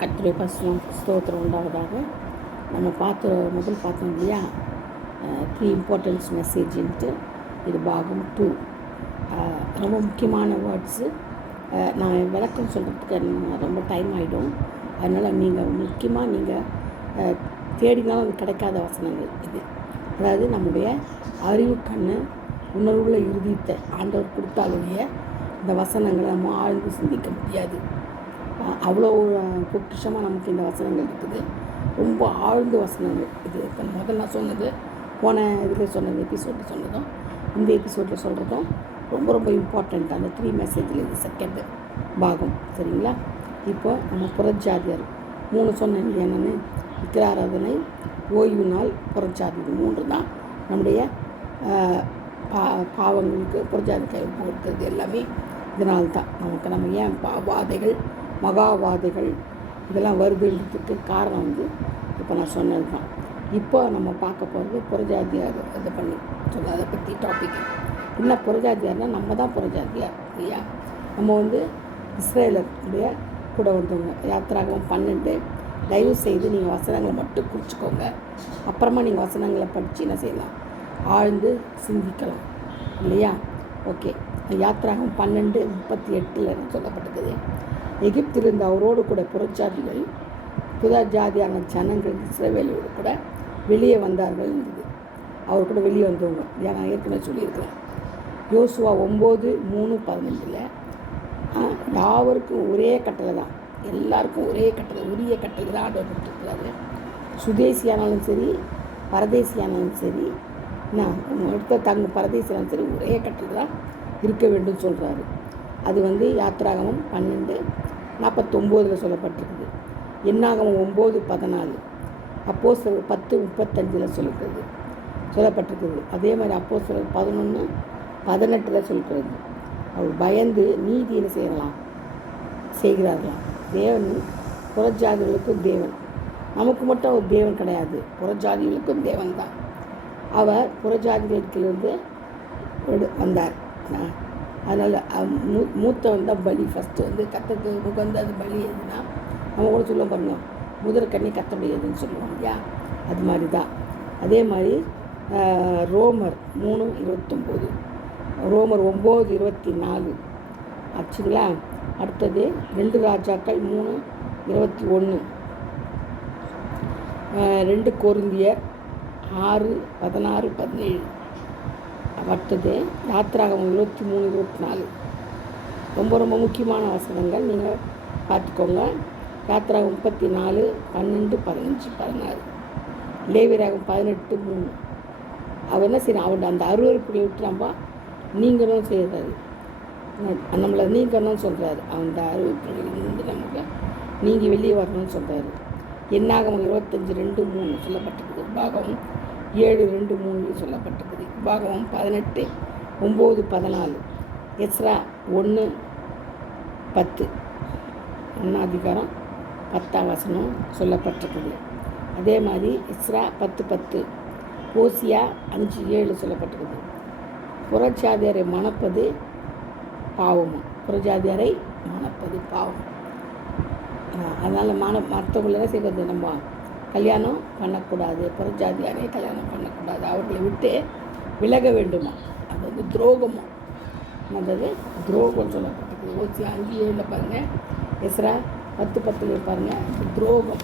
கர்த்தருடைய பரிசுத்தம் ஸ்தோத்திரம் உண்டாவதாக. நம்ம பார்த்தோம் இல்லையா, 3 இம்பார்ட்டன்ஸ் மெசேஜ்ன்ட்டு. இது பாகம் 2. ரொம்ப முக்கியமான வேர்ட்ஸு. நான் விளக்கம் சொல்கிறதுக்கு ரொம்ப டைம் ஆகிடும். அதனால் நீங்கள் தேடினாலும் அது கிடைக்காத வசனங்கள் இது. அதாவது நம்முடைய அறிவு கண்ணு உணர்வுள்ள இறுதியத்தை ஆண்டவர் கொடுத்தாலுடைய இந்த வசனங்களை நம்ம ஆழ்ந்து சிந்திக்க முடியாது. அவ்வளோ பொக்கிஷமாக நமக்கு இந்த வசனங்கள் இருக்குது. ரொம்ப ஆழ்ந்த வசனங்கள் இது. இப்போ முதல்ல நான் சொன்னது போன இதில் சொன்னது எபிசோடில் சொன்னதும் இந்த எபிசோடில் சொல்கிறதும் ரொம்ப ரொம்ப இம்பார்ட்டண்ட். அந்த 3 மெசேஜில் இது செகண்ட் பாகம். சரிங்களா? இப்போ நம்ம புறஜாதியார் 3 சொன்னேன். என்னென்னு விக்கிராராதனை, ஓய்வு நாள், புறஜாதி. இது 3 தான் நம்முடைய பாவங்களுக்கு புறஜாதிக்காய் கொடுக்கறது எல்லாமே இதனால்தான். நம்ம ஏன் வாதைகள் மகாவாதைகள் இதெல்லாம் வருதுன்றதுக்கு காரணம் இப்போ நான் சொன்னது தான். இப்போ நம்ம பார்க்க போகிறது புறஜாதியார். அதை பண்ணி சொல்ல அதை பற்றி டாபிக் என்ன. புறஜாதியார்னால் நம்ம தான் புறஜாதியார் இல்லையா? நம்ம இஸ்ரேலுடைய கூட வந்தவங்க. யாத்திராகமம் 12. தயவு செய்து நீங்கள் வசனங்களை மட்டும் குறிச்சிக்கோங்க. அப்புறமா நீங்கள் வசனங்களை படித்து என்ன செய்யலாம், ஆழ்ந்து சிந்திக்கலாம் இல்லையா? ஓகே. யாத்திராகமம் 12:38 சொல்லப்பட்டிருக்குது. எகிப்தில் இருந்த அவரோடு கூட புறஜாதிகள் புறஜாதியான ஜனங்கள் இஸ்ரவேலோடு கூட வெளியே வந்தார்கள் இருந்தது. அவர் கூட வெளியே வந்தவங்க. நான் ஏற்கனவே சொல்லியிருக்கிறேன். யோசுவா 9:3-15 யாவருக்கும் ஒரே கட்டளை தான். எல்லாருக்கும் ஒரே கட்டளை, உரிய கட்டளை தான் ஆர்டர் கொடுத்துருக்குறாரு. சுதேசியானாலும் சரி, பரதேசியானாலும் சரி, எடுத்த தங்க பரதேசியானாலும் சரி, ஒரே கட்டளை தான் இருக்க வேண்டும் சொல்கிறாரு. அது யாத்திராகமம் 12:49 சொல்லப்பட்டிருக்குது. என்னாகமம் 9:14, அப்போஸ்தலர் 10:35 சொல்லப்பட்டிருக்குது. அதே மாதிரி அப்போஸ்தலர் 11:18 சொல்கிறது. அவர் பயந்து நீதியை செய்கிறார்களாம். தேவன் புறஜாதிகளுக்கும் தேவன். நமக்கு மட்டும் அவர் தேவன் கிடையாது, புறஜாதிகளுக்கும் தேவன் தான். அவர் புறஜாதிகளிலிருந்து வந்தார். அதனால் மூத்தவன் தான் பலி. ஃபஸ்ட்டு கத்தக்கு முகந்து அது பலி எதுனா நம்ம கூட சொல்லுவோம் பாருங்க, முதற் கண்ணி கத்தடையதுன்னு சொல்லுவோம் இல்லையா? அது மாதிரி தான். அதே மாதிரி ரோமர் 3:29, ரோமர் 9:24 ஆச்சுங்களா? அடுத்தது 2 ராஜாக்கள் 3:21, 2 கொரிந்தியர் 6:16-17. அடுத்தது யாத்திராகமம் 23:24. ரொம்ப ரொம்ப முக்கியமான வசனங்கள், நீங்கள் பார்த்துக்கோங்க. யாத்திராகமம் 34:12-15-16. லேவியராகமம் 18:3. அவர் என்ன செய்யணும், அவருடைய அந்த அருவருப்புகளை விட்டுறாம்பா நீங்களும் செய்கிறாரு. நம்மளை நீங்கணும்னு சொல்கிறாரு. அந்த அருவருப்புகளிலிருந்து நமக்கு நீங்கள் வெளியே வரணும்னு சொல்கிறாரு. என்னாகமம் 25:2-3 சொல்லப்பட்டிருக்குது. பாகம் 7:2-3 சொல்லப்பட்டிருக்குது. பாகம் 18:9-14. எஸ்ரா 1:10 அதிகாரம் 10 சொல்லப்பட்டிருக்குது. அதே மாதிரி எஸ்ரா 10:10, ஓசியா 5:7 சொல்லப்பட்டிருக்குது. புறஜாதியாரை மணப்பது பாவமும், புறஜாதியாரை மணப்பது பாவம். அதனால் மற்றவங்களை என்ன செய்வது, நம்ம கல்யாணம் பண்ணக்கூடாது, புறஜாதியாரே கல்யாணம் பண்ணக்கூடாது, அவர்களை விட்டு விலக வேண்டுமா. அது துரோகமா. துரோகம் சொல்லப்பட்டிருக்கு. ஓசியா 5:7 பாருங்கள், எஸ்ரா 10:10 பாருங்கள், துரோகம்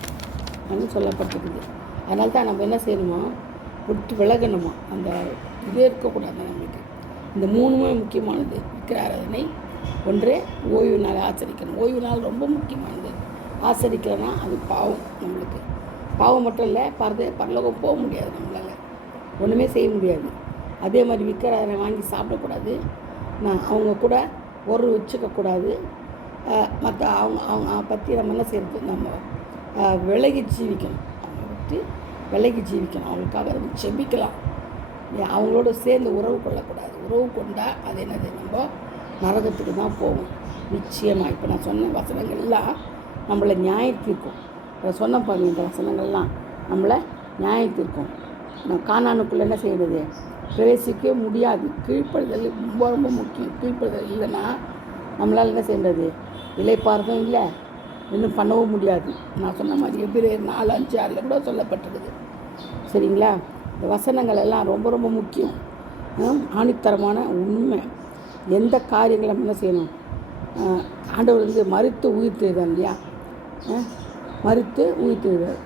சொல்லப்பட்டிருக்குது. அதனால தான் நம்ம என்ன செய்யணுமா, விட்டு விலகணுமா. அந்த இதே இருக்கக்கூடாது நம்மளுக்கு. இந்த 3மே முக்கியமானது. விக்கிராராதனை ஒன்று, ஓய்வு நாள் ஆச்சரிக்கணும். ஓய்வு நாள் ரொம்ப முக்கியமானது. ஆச்சரிக்கலைன்னா அது பாவம். நம்மளுக்கு பாவம் மட்டும் இல்லை, பரலோகம் போக முடியாது, நம்மளால் ஒன்றுமே செய்ய முடியாது. அதே மாதிரி விக்கிராராதனை வாங்கி சாப்பிடக்கூடாது. அவங்க கூட ஒரு வச்சுக்கக்கூடாது. மற்ற அவங்க பற்றி நம்ம என்ன செய்யறது, நம்ம விலகி ஜீவிக்கணும். அவங்க விட்டு விலகி ஜீவிக்கணும். அவங்களுக்காக நம்ம செபிக்கலாம். அவங்களோட சேர்ந்து உறவு கொள்ளக்கூடாது. உறவு கொண்டால் அது என்னது, நம்ம நரகத்துக்கு தான் போகும் நிச்சயமாக. இப்போ நான் சொன்ன வசனங்கள்லாம் நம்மளை நியாயத்திருக்கும். இப்போ சொன்ன பாருங்க, இந்த வசனங்கள்லாம் நம்மளை நியாயத்திருக்கும். கானானுக்குள்ளே என்ன செய்கிறது, பிரவேசிக்கவே முடியாது. கீழ்ப்படுதல் ரொம்ப ரொம்ப முக்கியம். கீழ்ப்படுதல் இல்லைன்னா நம்மளால் என்ன செய்யறது, இலைப்பாறுதும் இல்லை, இன்னும் பண்ணவும் முடியாது. நான் சொன்ன மாதிரி எபிரேயர் 4:5-6 கூட சொல்லப்பட்டிருக்குது. சரிங்களா? இந்த வசனங்கள் எல்லாம் ரொம்ப ரொம்ப முக்கியம். ஆணித்தரமான உண்மை. எந்த காரியங்களை நம்ம என்ன செய்யணும்? ஆண்டவர் வந்து மரித்து உயிர்த்தெழுதார் இல்லையா? மரித்து உயிர்த்தெழுதார்.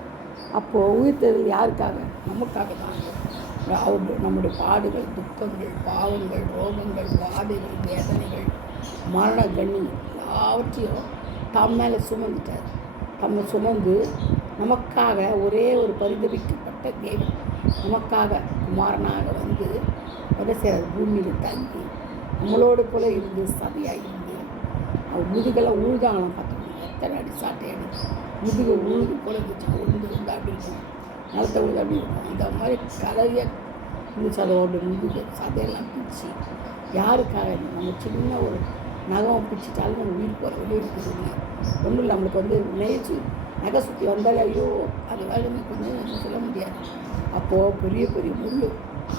அப்போது உயிர்த்தெழுதல் யாருக்காக? நமக்காக தான். அவர் நம்முடைய பாடுகள், துக்கங்கள், பாவங்கள், ரோகங்கள், வாதைகள், வேதனைகள், மரண கண்ணி எல்லாவற்றையும் தம் மேலே சுமந்துட்டார். தம்மை சுமந்து நமக்காக ஒரே ஒரு பரிதவிக்கப்பட்ட தேவன் நமக்காக குமாரனாக வந்து என்ன செய்கிறார்? பூமியில் தங்கி நம்மளோடு போல இருந்து சதையாக இருந்து அவர் முதுகெல்லாம் உழுதாங்களாம். பார்த்துக்கோங்க, எத்தனை அடி சாட்டை அடி முதுகு உழுது போல இருந்துச்சு. உழுந்து அப்படி இருக்கும், நிலத்தை உழுது அப்படி இருக்கும். இந்த மாதிரி கலைய இருந்துச்சு. அதோட முதுகு சதையெல்லாம் பிச்சு யாருக்காக? நம்ம சின்ன ஒரு நகம் பிச்சுட்டாலும் நம்ம உயிர் போகிற வெளியே இருக்குதுங்க. ஒன்றும் இல்லை, நம்மளுக்கு வந்து நெய்ச்சி நகை சுற்றி வந்தாலே ஐயோ அது வேலைன்னு கொஞ்சம் சொல்ல முடியாது. அப்போது பெரிய பெரிய முள்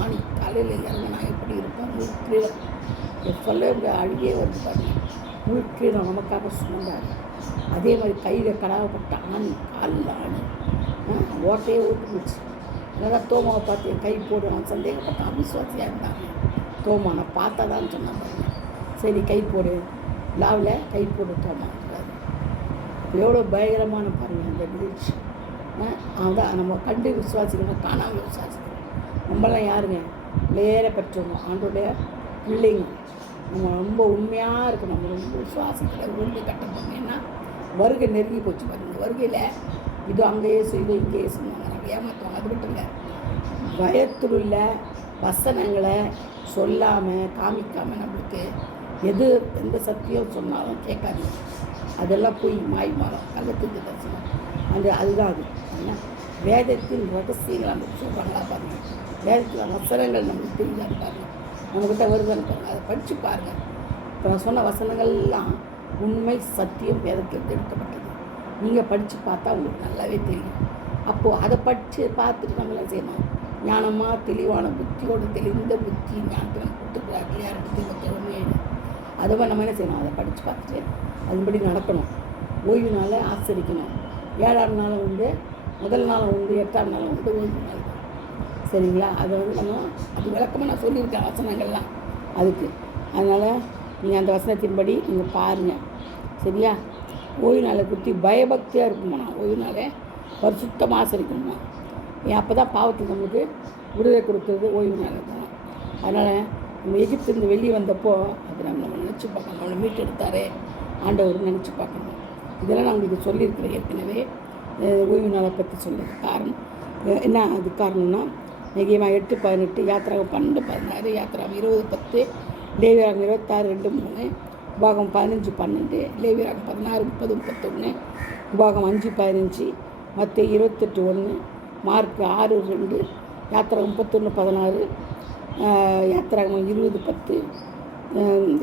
ஆணி தலையில் இறங்கினா எப்படி இருக்கும்? முழுக்கீழே சொல்ல முடியாது, அழுகே வருது பாருங்க. முழுக்கீழே நமக்காக சுமந்தார். அதே மாதிரி கையில் கடாவப்பட்ட ஆணி, காலில் ஆணி, ஓட்டையே ஓட்டுச்சு. அதனால் தோமாவை பார்த்து என் கை போடுவான் சந்தேகப்பட்டான். அவிசுவாசியாக இருந்தாங்க. தோமா நான் பார்த்தா தான் சொன்னாங்க, சரி கை போடு, லாவில் கை போடு தோமாங்கிறாரு. எவ்வளோ பயங்கரமான பாருங்கள் அந்த நிகழ்ச்சி. அதான் நம்ம கண்டு விசுவாசிக்கணும், காணாமல் விசுவாசிக்கணும். நம்மளாம் யாருங்க? வேற பெற்றவங்க, ஆண்டோடைய பிள்ளைங்க. நம்ம ரொம்ப உண்மையாக இருக்கணும். நம்ம ரொம்ப விசுவாசத்தில் உறுதி கட்டணும். ஏன்னா வருகை நெருங்கி போச்சு பாருங்கள். வருகையில் இது அங்கேயே இது இங்கேயே சொன்னாங்க, நம்ம ஏமாற்றுவாங்க. அது மட்டும் இல்லை, பயத்துள்ள வசனங்களை சொல்லாமல் காமிக்காமல் நம்மளுக்கு எந்த சத்தியம் சொன்னாலும் கேட்காதீங்க. அதெல்லாம் போய் மாய் மாறும், கள்ளத்துக்கு தரிசனம் அதுதான் அது. ஏன்னா வேதத்தின் ரகசியங்கள் அந்த சொல்கிறாங்களா பாருங்கள். வேதத்தில் வசனங்கள் நம்மளுக்கு தெரிஞ்சாரு பாருங்கள், நம்மக்கிட்ட வருதான்னு பாருங்கள், அதை படித்து பாருங்கள். இப்போ நான் சொன்ன வசனங்கள்லாம் உண்மை சத்தியம் வேதத்தில் எடுக்கப்பட்டது. நீங்கள் படித்து பார்த்தா உங்களுக்கு நல்லாவே தெரியும். அப்போது அதை படித்து பார்த்துட்டு நம்மளாம் செய்யணும். ஞானமாக தெளிவான புத்தியோடு தெளிந்த புத்தி ஞானத்தில் கொடுத்துக்கிறாங்க. யாருக்கு தீபத்தை ஒன்று அதை மாதிரி நம்ம என்ன செய்யணும்? அதை படித்து பார்த்துட்டு அதுபடி நடக்கணும். ஓய்வு நாளை ஆசரிக்கணும். 7ஆம் நாளும் உண்டு, முதல் நாளும் உண்டு, 8ஆம் நாளும் உண்டு, ஓய்வு நாள் தான். சரிங்களா? அதை வந்து நம்ம அது விளக்கமாக நான் சொல்லியிருக்கேன் வசனங்கள்லாம் அதுக்கு. அதனால் நீங்கள் அந்த வசனத்தின்படி நீங்கள் பாருங்கள். சரியா? ஓய்வு நாளை குறித்து பயபக்தியாக இருக்குமா? ஓய்வு நாளை பரிசுத்தமாக ஆசரிக்கணுமா? அப்போ தான் பாவத்துக்கு நம்மளுக்கு விடுதலை கொடுத்தது ஓய்வு நாள் தான். அதனால் நம்ம எகிப்திலிருந்து வெளியே வந்தப்போ அது நம்ம நினச்சி பார்க்கணும். நம்மளை மீட்டு எடுத்தாரே ஆண்டவர் நினச்சி பார்க்கணும். இதெல்லாம் நான் உங்களுக்கு சொல்லியிருக்கிறேன் ஏற்கனவே. ஓய்வு நாளை பற்றி சொல்லுறது காரணம் என்ன? அது காரணம்னா நெகேமியா 8:18, யாத்திராகம் 12:16, யாத்திராகம் 20:10, லேவியராகம் 26:2-3, உபாகம் 15:12, லேவியராகம் 16:30-31, உபாகம் 5:15, மத்தேயு 28:1, மார்க் 6:2, யாத்திராகம் 31:16, யாத்திராகம் 20:10,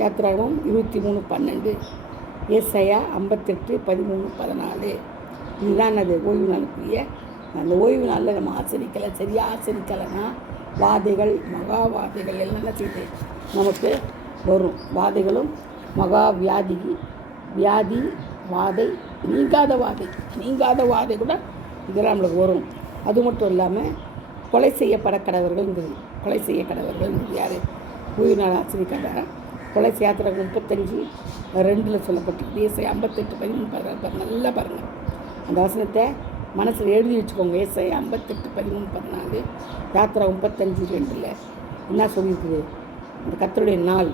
யாத்திராகம் 23:12, ஏசாயா 58:13-14. இதுதான் அது ஓய்வு நாளுக்குரிய. அந்த ஓய்வு நாளில் நம்ம ஆசரிக்கலை, சரியாக ஆசரிக்கலைன்னா வாதைகள் மகா வாதைகள் என்னென்ன செய்து நமக்கு வரும். வாதைகளும் மகா வியாதி வாதை, நீங்காத வாதை கூட இதெல்லாம் நம்மளுக்கு வரும். அது மட்டும் இல்லாமல் கொலை செய்யப்பட கடவர்கள்ங்கிறது. கொலை செய்ய கடவர்கள்ங்கிறது யார்? ஓய்வு நாள் ஆசரிக்கிறாங்க. கொலை யாத்திராகம் 35:2 சொல்லப்பட்டிருக்கு. ஏசாயா 58:13 நல்லா பாருங்கள். அந்த வசனத்தை மனசில் எழுதி வச்சுக்கோங்க. ஏசாயா 58:13-14, யாத்திராகம் 35:2 என்ன சொல்லியிருக்குது? அந்த கர்த்தருடைய நாள்,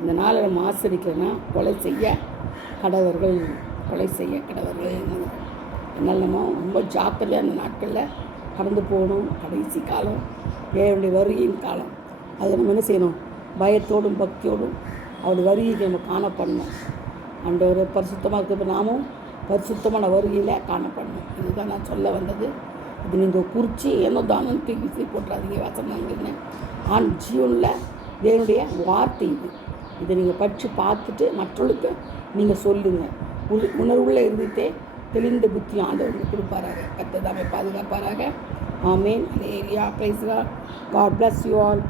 இந்த நாளை நம்ம ஆசரிக்கிறோன்னா கொலை செய்ய கடவர்கள். என்னால் நம்ம ரொம்ப ஜாக்கிரதையாக அந்த நாட்களில் கடந்து போகணும். கடைசி காலம், தேவனுடைய வருகையின் காலம். அதை நம்ம என்ன செய்யணும்? பயத்தோடும் பக்தியோடும் அவருடைய வருகைக்கு நம்ம காணப்படணும். ஆண்டவர் பரிசுத்தமாக இருக்கிற நாமும் பரிசுத்தமான வருகையில் காணப்படணும். இதுதான் நான் சொல்ல வந்தது. இது நீங்கள் குறித்து ஏனோ தானம் தூக்கி போட்டுறாதீங்க. வசனங்கள்னு ஜீவனில் தேவனுடைய வார்த்தை இது. இதை நீங்கள் படித்து பார்த்துட்டு மற்றவர்களுக்கு நீங்கள் சொல்லுங்கள். உணர்வுள்ள இருந்துகிட்டே தெளிந்த புத்தி ஆண்டவருக்கு கொடுப்பாராக. கர்த்தர் தாமே பாதுகாப்பாராக. ஆமேன். ஹல்லேலூயா. Praise God. God bless you all.